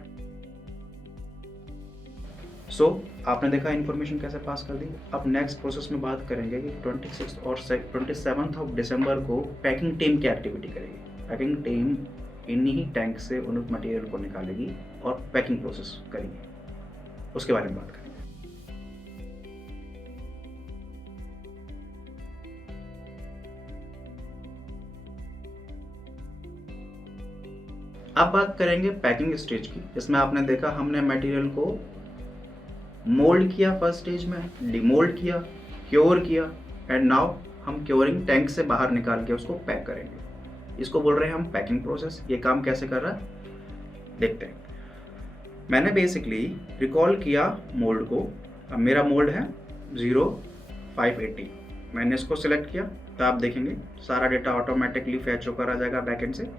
सो आपने देखा इन्फॉर्मेशन कैसे पास कर दी। अब नेक्स्ट प्रोसेस में बात करेंगे कि 26 और 27 ऑफ दिसंबर को पैकिंग टीम की एक्टिविटी करेगी। पैकिंग टीम इन्हीं टैंक से उन मटेरियल को निकालेगी और पैकिंग प्रोसेस करेगी, उसके बारे में बात करेंगे। अब बात करेंगे पैकिंग स्टेज की। इसमें आपने देखा हमने मटेरियल को मोल्ड किया, फर्स्ट स्टेज में डिमोल्ड किया, क्योर किया, एंड नाउ हम क्योरिंग टैंक से बाहर निकाल के उसको पैक करेंगे। इसको बोल रहे हैं हम पैकिंग प्रोसेस। ये काम कैसे कर रहा है देखते हैं। मैंने बेसिकली रिकॉल किया मोल्ड को। अब मेरा मोल्ड है 0580। मैंने इसको सिलेक्ट किया तो आप देखेंगे सारा डेटा ऑटोमेटिकली फैच होकर आ जाएगा बैकएंड से।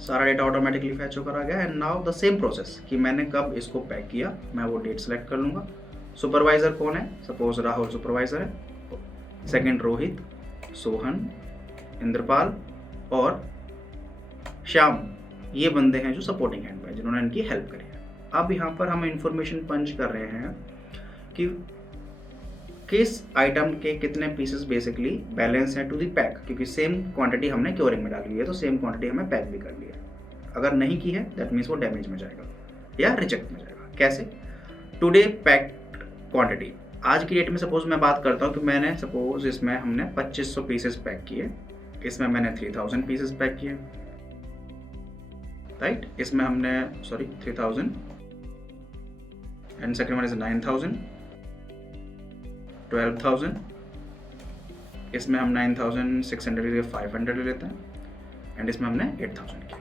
सारा डेटा ऑटोमेटिकली फैच होकर आ गया। And now the same process कि मैंने कब इसको पैक किया, मैं वो डेट सेलेक्ट कर लूँगा। सुपरवाइजर कौन है, सपोज राहुल सुपरवाइजर है, सेकंड रोहित, सोहन, इंद्रपाल और श्याम, ये बंदे हैं जो सपोर्टिंग हैंड में जिन्होंने इनकी हेल्प करी है। अब यहाँ पर हम इंफॉर्मेशन पंच कर रहे हैं कि किस आइटम के कितने पीसेस बेसिकली बैलेंस हैं टू दी पैक, क्योंकि सेम क्वांटिटी हमने क्योरिंग में डाली है तो सेम क्वांटिटी हमें पैक भी करनी है। अगर नहीं की है दैट मीन्स वो डैमेज में जाएगा या रिजेक्ट में जाएगा। कैसे? टुडे पैक्ड क्वांटिटी, आज की डेट में सपोज मैं बात करता हूँ कि मैंने सपोज इसमें हमने 2500 पीसेस पैक किए, इसमें मैंने 3000 पीसेस पैक किए, राइट। इसमें हमने 3000 एंड सेकंड वन इज 9000, 12000, इसमें हम 9600 500 ले लेते हैं एंड इसमें हमने 8000 किया।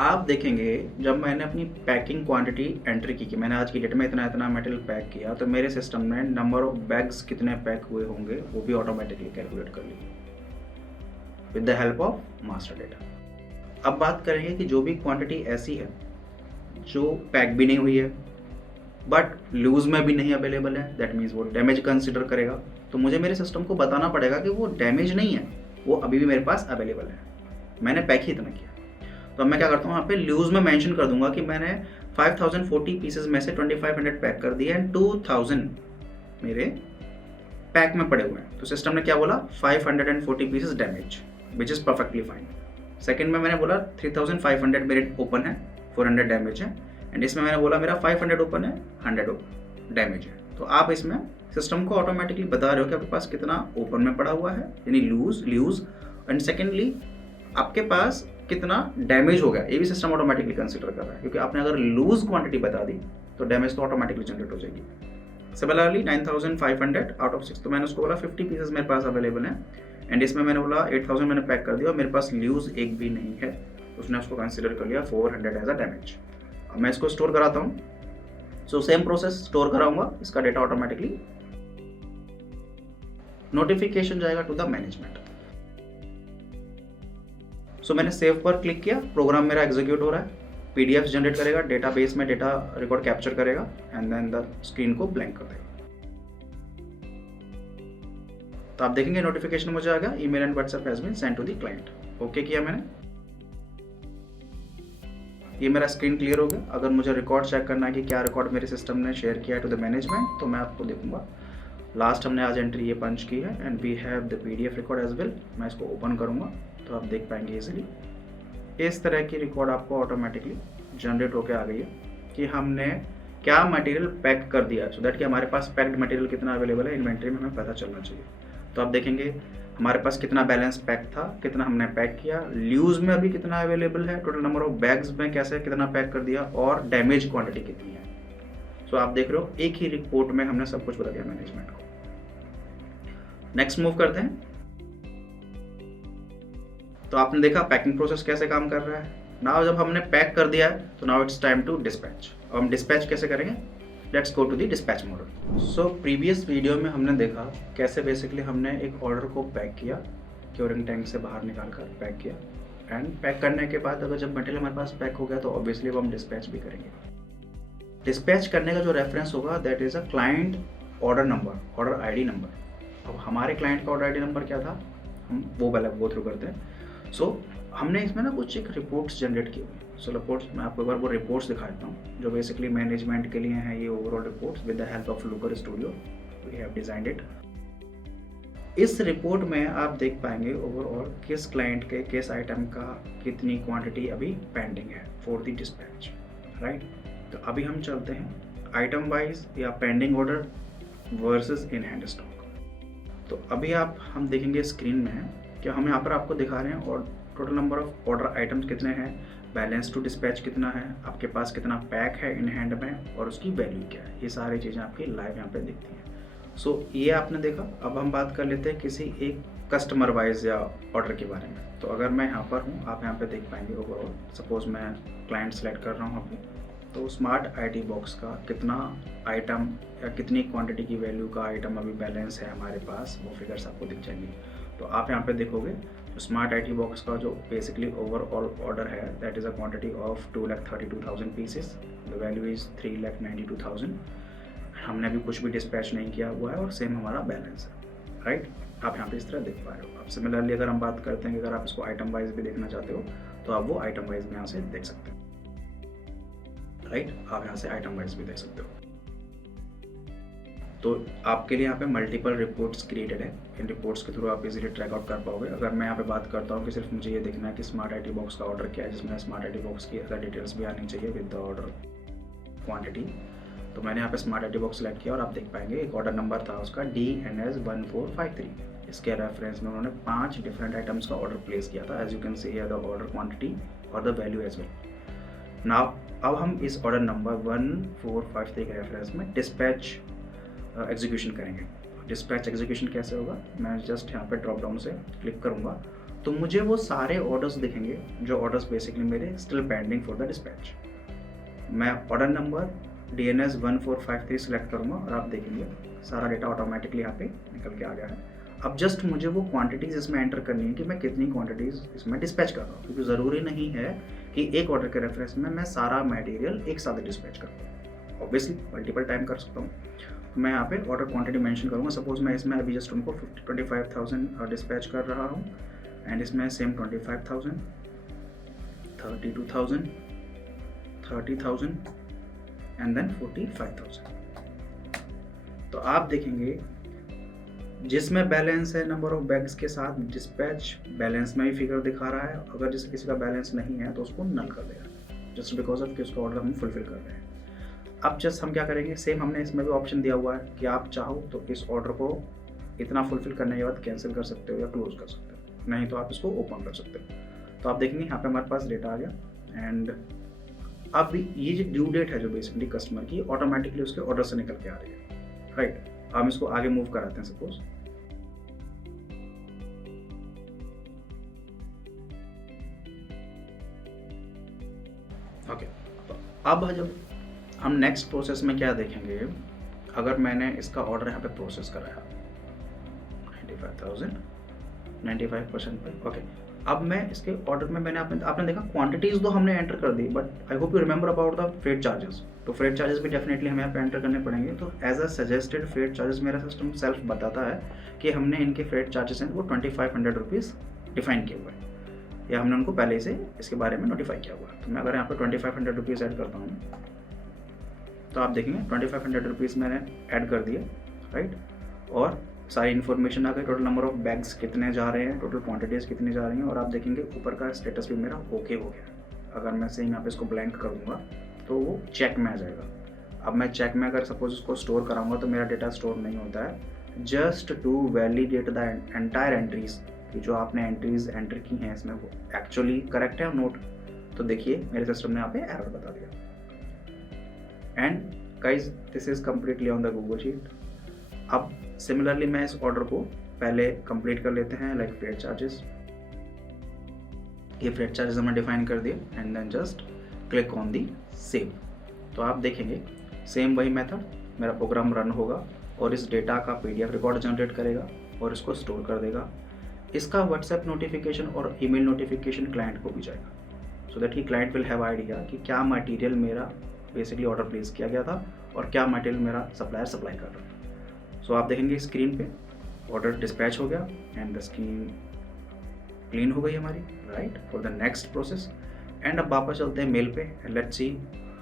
आप देखेंगे जब मैंने अपनी पैकिंग क्वांटिटी एंट्री की कि मैंने आज की डेट में इतना इतना मटेरियल पैक किया, तो मेरे सिस्टम ने नंबर ऑफ बैग्स कितने पैक हुए होंगे वो भी ऑटोमेटिकली कैलकुलेट कर लिया with the help of master data. अब बात करेंगे कि जो भी क्वांटिटी ऐसी है जो पैक भी नहीं हुई है बट लूज में भी नहीं अवेलेबल है, दैट मीन्स वो डैमेज कंसिडर करेगा। तो मुझे मेरे सिस्टम को बताना पड़ेगा कि वो डैमेज नहीं है, वो अभी भी मेरे पास अवेलेबल है, मैंने पैक ही इतना किया। तो अब मैं क्या करता हूँ, यहाँ पे लूज में मेंशन कर दूंगा कि मैंने 5040 पीसेस में से 2500 पैक कर दिए एंड 2000 मेरे पैक में पड़े हुए हैं। तो सिस्टम ने क्या बोला, 540 pieces damage, which is perfectly fine. Second में मैंने बोला 3500 मेरे ओपन है, 400 डैमेज है, एंड इसमें मैंने बोला मेरा 500 ओपन है, 100 डैमेज है। तो आप इसमें सिस्टम को ऑटोमेटिकली बता रहे हो कि आपके पास कितना ओपन में पड़ा हुआ है यानी लूज, एंड सेकेंडली आपके पास कितना डैमेज हो गया, ये भी सिस्टम ऑटोमेटिकली कंसीडर कर रहा है, क्योंकि आपने अगर लूज क्वांटिटी बता दी तो डैमेज तो ऑटोमेटिकली जनरेट हो जाएगी। सिमिलरली 9500 आउट ऑफ 6, तो मैंने उसको बोला 50 पीसेस मेरे पास अवेलेबल है एंड इसमें मैंने बोला 8000 मैंने पैक कर दिया और मेरे पास लूज एक भी नहीं है, उसने उसको कंसीडर कर लिया 400 एज अ डैमेज। अब मैं इसको स्टोर कराता हूँ। सो सेम प्रोसेस, स्टोर कराऊंगा इसका डेटा ऑटोमेटिकली, नोटिफिकेशन जाएगा टू द मैनेजमेंट। सो मैंने सेव पर क्लिक किया, प्रोग्राम मेरा एग्जीक्यूट हो रहा है, पीडीएफ जनरेट करेगा, डेटाबेस में डेटा रिकॉर्ड कैप्चर करेगा एंड देन द स्क्रीन को ब्लैंक कर देगा। तो आप देखेंगे नोटिफिकेशन मुझे आ गया, email and WhatsApp has been send to the client. Okay किया मैंने, ये मेरा स्क्रीन क्लियर हो गया। अगर मुझे रिकॉर्ड चेक करना है कि क्या रिकॉर्ड मेरे सिस्टम ने शेयर किया है टू द मैनेजमेंट, तो मैं आपको देखूंगा। लास्ट हमने आज एंट्री ये पंच की है and we have the PDF record as well. मैं इसको ओपन करूंगा तो आप देख पाएंगे इजीली। इस तरह की रिकॉर्ड आपको ऑटोमेटिकली जनरेट होकर आ गई है कि हमने क्या मटेरियल पैक कर दिया, सो दैट कि हमारे पास पैक्ड मटेरियल कितना अवेलेबल है इन्वेंट्री में हमें पता चलना चाहिए। तो आप देखेंगे हमारे पास कितना बैलेंस पैक था, कितना हमने पैक किया, ल्यूज में अभी कितना अवेलेबल है, टोटल नंबर ऑफ बैग्स में कैसे कितना पैक कर दिया और डैमेज क्वांटिटी कितनी है। सो आप देख रहे हो एक ही रिपोर्ट में हमने सब कुछ बता दिया मैनेजमेंट को। नेक्स्ट मूव करते हैं। तो आपने देखा पैकिंग प्रोसेस कैसे काम कर रहा है। नाउ जब हमने पैक कर दिया है तो now it's time to dispatch. अब हम डिस्पैच कैसे करेंगे, let's go to the dispatch model. So previous video में हमने देखा कैसे बेसिकली हमने एक ऑर्डर को पैक किया, क्योरिंग टैंक से बाहर निकाल कर पैक किया एंड पैक करने के बाद अगर जब मटेरियल हमारे पास पैक हो गया तो ऑब्वियसली अब हम डिस्पैच भी करेंगे। डिस्पैच करने का जो रेफरेंस होगा that is a client order number, order ID number. अब हमारे क्लाइंट का ऑर्डर आईडी नंबर क्या था, हम वो पहले गो थ्रू करते हैं। सो हमने इसमें ना कुछ एक रिपोर्ट्स जनरेट की हुई। सो रिपोर्ट्स मैं आपको एक बार वो रिपोर्ट्स दिखा देता हूँ जो बेसिकली मैनेजमेंट के लिए हैं। ये overall reports with the help of Looker Studio we have designed it. इस रिपोर्ट में आप देख पाएंगे ओवरऑल किस क्लाइंट के किस आइटम का कितनी क्वांटिटी अभी पेंडिंग है फॉर द डिस्पैच, राइट। तो अभी हम चलते हैं आइटम वाइज या pending order versus in hand stock. तो अभी हम देखेंगे स्क्रीन में कि कि हम यहाँ पर आपको दिखा रहे हैं और total number of order items कितने हैं, बैलेंस टू डिस्पैच कितना है, आपके पास कितना पैक है इन हैंड में और उसकी वैल्यू क्या है, ये सारी चीज़ें आपकी लाइव यहाँ पे दिखती हैं। सो ये आपने देखा। अब हम बात कर लेते हैं किसी एक कस्टमर वाइज या ऑर्डर के बारे में। तो अगर मैं यहाँ पर हूँ, आप यहाँ पे देख पाएंगे ओवरऑल, सपोज मैं क्लाइंट सेलेक्ट कर रहा हूँ अभी, तो स्मार्ट आईटी बॉक्स का कितना आइटम या कितनी क्वांटिटी की वैल्यू का आइटम अभी बैलेंस है हमारे पास, वो फिगर्स आपको दिख जाएंगी। तो आप यहाँ पे देखोगे तो स्मार्ट आईटी बॉक्स का जो बेसिकली ओवरऑल ऑर्डर है that is a quantity of 2,32,000 pieces, the value is 3,92,000। हमने अभी कुछ भी डिस्पैच नहीं किया हुआ है और सेम हमारा बैलेंस है, राइट। आप यहाँ पे इस तरह देख पा रहे हो। अब सिमिलरली अगर हम बात करते हैं कि अगर आप इसको आइटम वाइज भी देखना चाहते हो तो आप वो आइटम वाइज भी यहाँ से देख सकते हो, राइट। आप यहाँ से आइटम वाइज भी देख सकते हो। तो आपके लिए यहाँ पे मल्टीपल रिपोर्ट्स क्रिएटेड है, इन रिपोर्ट्स के थ्रू आप इजीली ट्रैक आउट कर पाओगे। अगर मैं यहाँ पे बात करता हूँ कि सिर्फ मुझे ये देखना है कि स्मार्ट आईटी बॉक्स का ऑर्डर क्या है, जिसमें स्मार्ट आईटी बॉक्स की अगर डिटेल्स भी आनी चाहिए विद द ऑर्डर क्वांटिटी, तो मैंने यहाँ पे स्मार्ट आईटी बॉक्स सेलेक्ट किया और आप देख पाएंगे एक ऑर्डर नंबर था उसका DNS1453। इसके रेफरेंस में उन्होंने 5 डिफरेंट आइटम्स का ऑर्डर प्लेस किया था, as you can see here the order quantity और the value as well. Now अब हम इस ऑर्डर नंबर 1453 के रेफरेंस में डिस्पैच एग्जीक्यूशन करेंगे। डिस्पैच एग्जीक्यूशन कैसे होगा, मैं जस्ट यहाँ पे ड्रॉप डाउन से क्लिक करूँगा तो मुझे वो सारे ऑर्डर्स दिखेंगे जो ऑर्डर्स बेसिकली मेरे still pending for the dispatch. मैं ऑर्डर नंबर DNS1453 सेलेक्ट करूँगा और आप देखेंगे सारा डेटा ऑटोमेटिकली यहाँ पे निकल के आ गया है। अब जस्ट मुझे वो क्वांटिटीज़ इसमें एंटर करनी है कि मैं कितनी क्वांटिटीज़ इसमें डिस्पैच कर रहा हूँ, क्योंकि ज़रूरी नहीं है कि एक ऑर्डर के रेफरेंस में मैं सारा मटेरियल एक साथ डिस्पैच कर पाऊँ। ऑब्वियसली मल्टीपल टाइम कर सकता हूँ। मैं यहाँ पे ऑर्डर क्वांटिटी मेंशन करूँगा। सपोज मैं इसमें अभी जस्ट उनको 25,000 डिस्पैच कर रहा हूँ एंड इसमें सेम 25,000, 32,000, 30,000 एंड देन 45,000। तो आप देखेंगे जिसमें बैलेंस है नंबर ऑफ बैग्स के साथ डिस्पैच बैलेंस में भी फिगर दिखा रहा है। अगर जैसे किसी का बैलेंस नहीं है तो उसको नल कर देगा, जस्ट बिकॉज ऑफ कि उसका ऑर्डर हम फुलफिल कर रहे हैं। अब जस्ट हम क्या करेंगे, सेम हमने इसमें भी ऑप्शन दिया हुआ है कि आप चाहो तो इस ऑर्डर को इतना फुलफिल करने के बाद कैंसिल कर सकते हो या क्लोज कर सकते हो, नहीं तो आप इसको ओपन कर सकते हो। तो आप देखेंगे यहाँ पे हमारे पास डेटा आ गया एंड अब ये जो ड्यू डेट है जो बेसिकली कस्टमर की ऑटोमेटिकली उसके ऑर्डर से निकल के आ रही है, राइट। हम इसको आगे मूव कराते हैं सपोज। ओके, तो अब जब हम नेक्स्ट प्रोसेस में क्या देखेंगे, अगर मैंने इसका ऑर्डर यहाँ पे प्रोसेस कराया 95,000 95% पे, ओके। अब मैं इसके ऑर्डर में मैंने आपने देखा क्वांटिटीज़ तो हमने एंटर कर दी, but I hope you remember about the freight charges. तो फ्रेट चार्जेस भी डेफिनेटली हमें यहाँ पे एंटर करने पड़ेंगे। तो as a suggested freight charges मेरा सिस्टम सेल्फ बताता है कि हमने इनके फ्रेट चार्जेस हैं वो 2,500 रुपीज़ डिफाइन किए हुए हैं, या हमने उनको पहले से इसके बारे में नोटिफाई किया हुआ है। तो मैं अगर यहाँ पर 2,500 रुपीज़ ऐड करता हूँ तो आप देखेंगे 2,500 रुपीज़ मैंने ऐड कर दिया, राइट। और सारी इन्फॉर्मेशन आ गई, टोटल नंबर ऑफ बैग्स कितने जा रहे हैं, टोटल क्वांटिटीज़ कितनी जा रही हैं, और आप देखेंगे ऊपर का स्टेटस भी मेरा ओके हो गया। अगर मैं सेम यहाँ पे इसको ब्लैंक करूँगा तो वो चेक में आ जाएगा। अब मैं चेक में अगर सपोज इसको स्टोर कराऊंगा तो मेरा डेटा स्टोर नहीं होता है। Just to validate the entire entries कि जो आपने एंट्रीज एंटर की हैं इसमें वो एक्चुअली करेक्ट है नोट। तो देखिए मेरे सिस्टम ने यहाँ पे एरर बता दिया। And guys this is completely on the Google sheet. अब सिमिलरली मैं इस ऑर्डर को पहले कंप्लीट कर लेते हैं, लाइक फ्रेट चार्जेस। ये फ्रेट चार्जेस हमने डिफाइन कर दिए and then just click on the save. तो आप देखेंगे सेम वही मेथड मेरा प्रोग्राम रन होगा और इस डेटा का PDF रिकॉर्ड जनरेट करेगा और इसको स्टोर कर देगा। इसका व्हाट्सएप नोटिफिकेशन और ईमेल नोटिफिकेशन क्लाइंट को भी जाएगा, so that he client will have idea कि क्या मटेरियल मेरा बेसिकली ऑर्डर प्लेस किया गया था और क्या मटेरियल मेरा सप्लायर सप्लाई कर रहा है। सो आप देखेंगे स्क्रीन पे ऑर्डर डिस्पैच हो गया एंड द स्क्रीन क्लीन हो गई हमारी, right, for the next process. And अब वापस चलते हैं मेल पे and let's see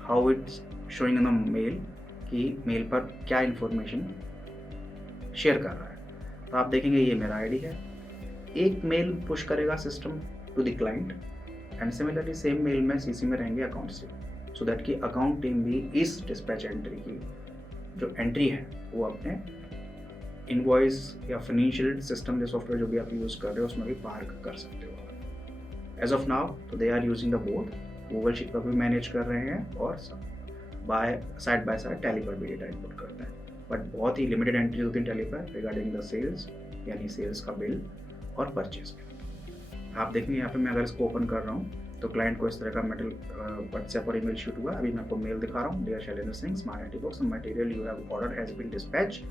how it's showing in the mail कि मेल पर क्या इन्फॉर्मेशन शेयर कर रहा है। तो आप देखेंगे ये मेरा आईडी है, एक मेल पुश करेगा system to the client and similarly same mail में CC में रहेंगे अकाउंट्स टीम, सो दैट कि अकाउंट टीम भी इस डिस्पैच एंट्री की जो एंट्री है वो अपने इनवॉइस या फाइनेंशियल सिस्टम या सॉफ्टवेयर जो भी आप यूज़ कर रहे हो उसमें भी पार्क कर सकते हो। एज ऑफ नाउ तो they are using the both, Google sheet पर भी मैनेज कर रहे हैं और बाय साइड टैली पर भी डेटा इनपुट करते हैं, बट बहुत ही लिमिटेड एंट्रीज होती है टैली पर रिगार्डिंग द सेल्स, यानी सेल्स का बिल और परचेज बिल। आप देखेंगे यहाँ पे मैं अगर इसको ओपन कर रहा हूँ तो क्लाइंट को इस तरह का मेटल व्हाट्सएप और ईमेल शूट हुआ। अभी मैं आपको मेल दिखा रहा हूँ, dear Shailendra Singh, smart IT box, material you have order has been dispatch,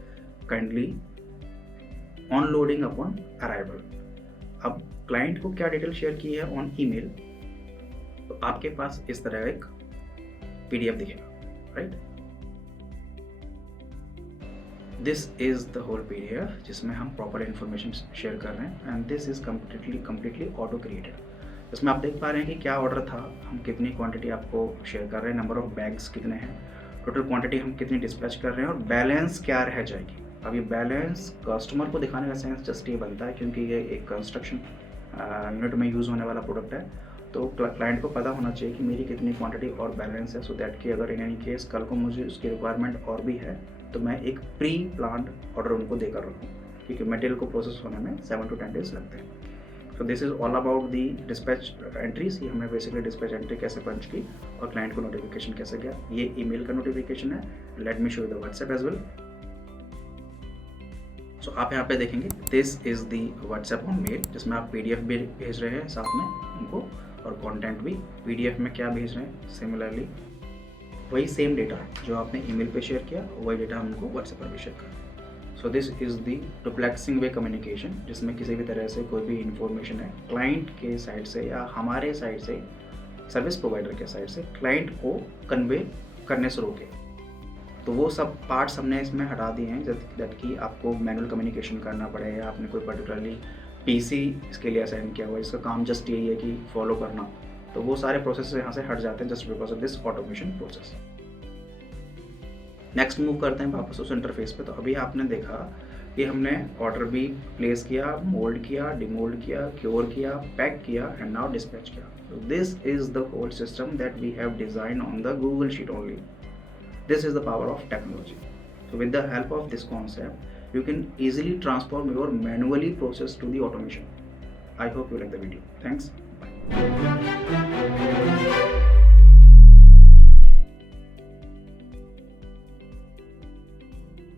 kindly on loading upon arrival. अब क्लाइंट को क्या डिटेल शेयर की है ऑन ईमेल, तो आपके पास इस तरह एक पीडीएफ दिखेगा, right. This is the whole PDF जिसमें हम प्रॉपर इन्फॉर्मेशन शेयर कर रहे हैं, and this is completely auto created. इसमें आप देख पा रहे हैं कि क्या ऑर्डर था, हम कितनी क्वांटिटी आपको शेयर कर रहे हैं, नंबर ऑफ बैग्स कितने हैं, टोटल क्वांटिटी हम कितनी डिस्पैच कर रहे हैं और बैलेंस क्या रह जाएगी। अब ये बैलेंस कस्टमर को दिखाने का सेंस जस्ट ये बनता है क्योंकि ये एक कंस्ट्रक्शन यूनिट में यूज़ होने वाला प्रोडक्ट है, तो क्लाइंट को पता होना चाहिए कि मेरी कितनी क्वांटिटी और बैलेंस है, सो दैट कि अगर इन एनी केस कल को मुझे उसकी रिक्वायरमेंट और भी है तो मैं एक प्री प्लान्ड ऑर्डर उनको देकर रखूँ, क्योंकि मटेरियल को प्रोसेस होने में 7 to 10 days लगते हैं। सो this is all about the dispatch entries. ये हमने बेसिकली डिस्पैच एंट्री कैसे पंच की और क्लाइंट को नोटिफिकेशन कैसे गया। ये ईमेल का नोटिफिकेशन है, let me show you the WhatsApp as well. So आप यहाँ पे देखेंगे this is the WhatsApp on mail, जिसमें आप पीडीएफ भी भेज रहे हैं साथ में उनको और कंटेंट भी। पीडीएफ में क्या भेज रहे हैं, सिमिलरली वही सेम डेटा जो आपने ईमेल पे शेयर किया वही डेटा हम उनको व्हाट्सएप पर भी शेयर करें। So this is the duplexing way communication, जिसमें किसी भी तरह से कोई भी इंफॉर्मेशन है क्लाइंट के साइड से या हमारे साइड से, सर्विस प्रोवाइडर के साइड से क्लाइंट को कन्वे करने से रोके। तो वो सब पार्ट्स हमने इसमें हटा दिए हैं दैट कि आपको मैनुअल कम्युनिकेशन करना पड़े या आपने कोई पर्टिकुलरली पीसी इसके लिए असाइन किया हुआ है, इसका काम जस्ट यही है कि फॉलो करना, तो वो सारे प्रोसेस यहाँ से हट जाते हैं just because of this automation process. Next move करते हैं वापस उस इंटरफेस पे। तो अभी आपने देखा कि हमने ऑर्डर भी प्लेस किया, मोल्ड किया, डिमोल्ड किया, क्योर किया, पैक किया एंड नाउ डिस्पैच किया। So this is the whole system that we have designed on the Google Sheet only. This is the power of technology. So with the help of this concept, you can easily transform your manually process to the automation. I hope you like the video. Thanks. Bye.